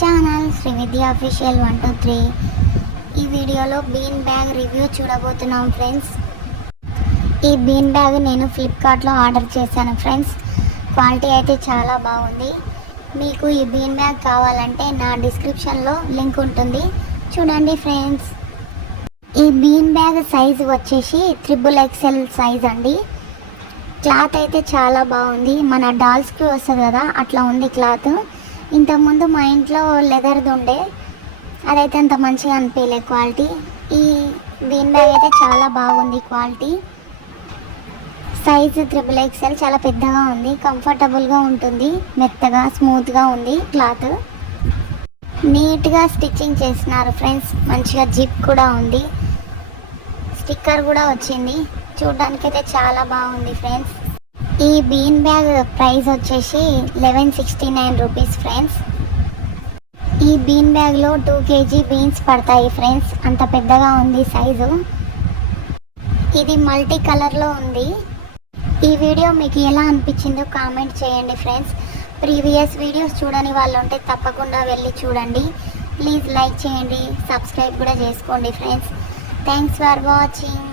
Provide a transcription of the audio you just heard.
Channel Shri విద్య official 123. ఈ వీడియోలో bean bag review చూడబోతున్నాం ఫ్రెండ్స్. ఈ బీన్ బ్యాగ్ నేను ఫ్లిప్కార్ట్లో ఆర్డర్ చేశాను ఫ్రెండ్స్. క్వాలిటీ అయితే చాలా బాగుంది. మీకు ఈ బీన్ బ్యాగ్ కావాలంటే నా డిస్క్రిప్షన్లో లింక్ ఉంటుంది, చూడండి ఫ్రెండ్స్. ఈ బీన్ బ్యాగ్ సైజు వచ్చేసి XXL సైజ్ అండి. క్లాత్ అయితే చాలా బాగుంది, మన డాల్స్కి వస్తుంది కదా అట్లా ఉంది క్లాత్. ఇంతకుముందు మా ఇంట్లో లెదర్ది ఉండే, అదైతే అంత మంచిగా అనిపించలే క్వాలిటీ. ఈ బీన్ బ్యాగ్ అయితే చాలా బాగుంది క్వాలిటీ. సైజు XXL, చాలా పెద్దగా ఉంది, కంఫర్టబుల్గా ఉంటుంది, మెత్తగా స్మూత్గా ఉంది క్లాత్. నీట్గా స్టిచ్చింగ్ చేసినారు ఫ్రెండ్స్, మంచిగా జిప్ కూడా ఉంది, స్టిక్కర్ కూడా వచ్చింది. చూడడానికైతే చాలా బాగుంది ఫ్రెండ్స్. ఈ బీన్ బ్యాగ్ ప్రైస్ వచ్చేసి 1169 రూపీస్ ఫ్రెండ్స్. ఈ బీన్ బ్యాగ్లో 2 kg బీన్స్ పడతాయి ఫ్రెండ్స్, అంత పెద్దగా ఉంది సైజు. ఇది మల్టీ కలర్లో ఉంది. ఈ వీడియో మీకు ఎలా అనిపించిందో కామెంట్ చేయండి ఫ్రెండ్స్. ప్రీవియస్ వీడియోస్ చూడని వాళ్ళు ఉంటే తప్పకుండా వెళ్ళి చూడండి. ప్లీజ్ లైక్ చేయండి, సబ్స్క్రైబ్ కూడా చేసుకోండి ఫ్రెండ్స్. Thanks for watching.